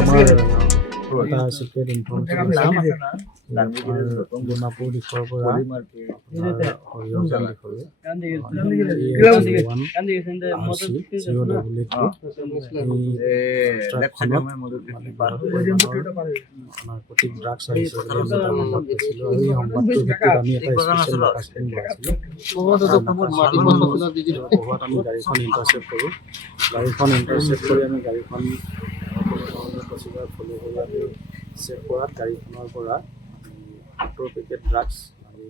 আমাৰ এটা secret information Dimapur দিশৰ পৰা সৰিয়হৰ দিশলৈ নাৰ্কটিক ড্ৰাগছ আহিছে বুলি আমি এটা সংবাদ পাইছিলোঁ আৰু এই সংবাদটোৰ ভিত্তিত আমি এটা স্পেচিয়েল কাষ্টিং লগাইছিলোঁ। আমি গাড়ীখন ইণ্টাৰচেপ্ট কৰোঁ। গাড়ীখন ইণ্টাৰচেপ্ট কৰি আমি গাড়ীখন ফলো কৰি আমি চেক কৰাত গাড়ীখনৰ পৰা 70 পেকেট ড্ৰাগছ আমি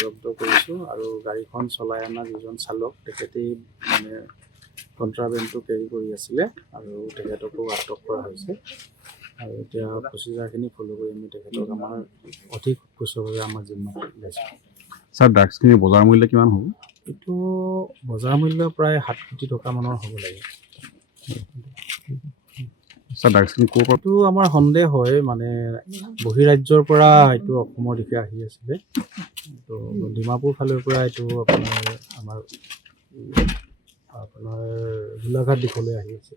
জব্দ কৰিছোঁ আৰু গাড়ীখন চলাই অনা যিজন চালক তেখেতেই মানে কণ্ট্ৰাবেণ্ডটো কেৰি কৰি আছিলে আৰু তেখেতকো আটক কৰা হৈছে আৰু এতিয়া প্ৰচিজাৰখিনি ফলো কৰি আমি তেখেতক আমাৰ অধিক সুস্থভাৱে আমাৰ জিম্মাত লৈছোঁ। ছাৰ ড্ৰাগছখিনি বজাৰ মূল্য কিমান হ'ব? এইটো বজাৰ মূল্য প্ৰায় 7 কোটি টকা মানৰ হ'ব লাগে। ছাৰ ড্ৰাগছখিনি ক'ৰ পৰা? এইটো আমাৰ সন্দেহ হয় মানে বহিৰাজ্যৰ পৰা এইটো অসমৰ দিশে আহি আছিলে। তো ডিমাপুৰ ফালৰ পৰা এইটো আপোনাৰ গোলাঘাট দিশলৈ আহি আছে।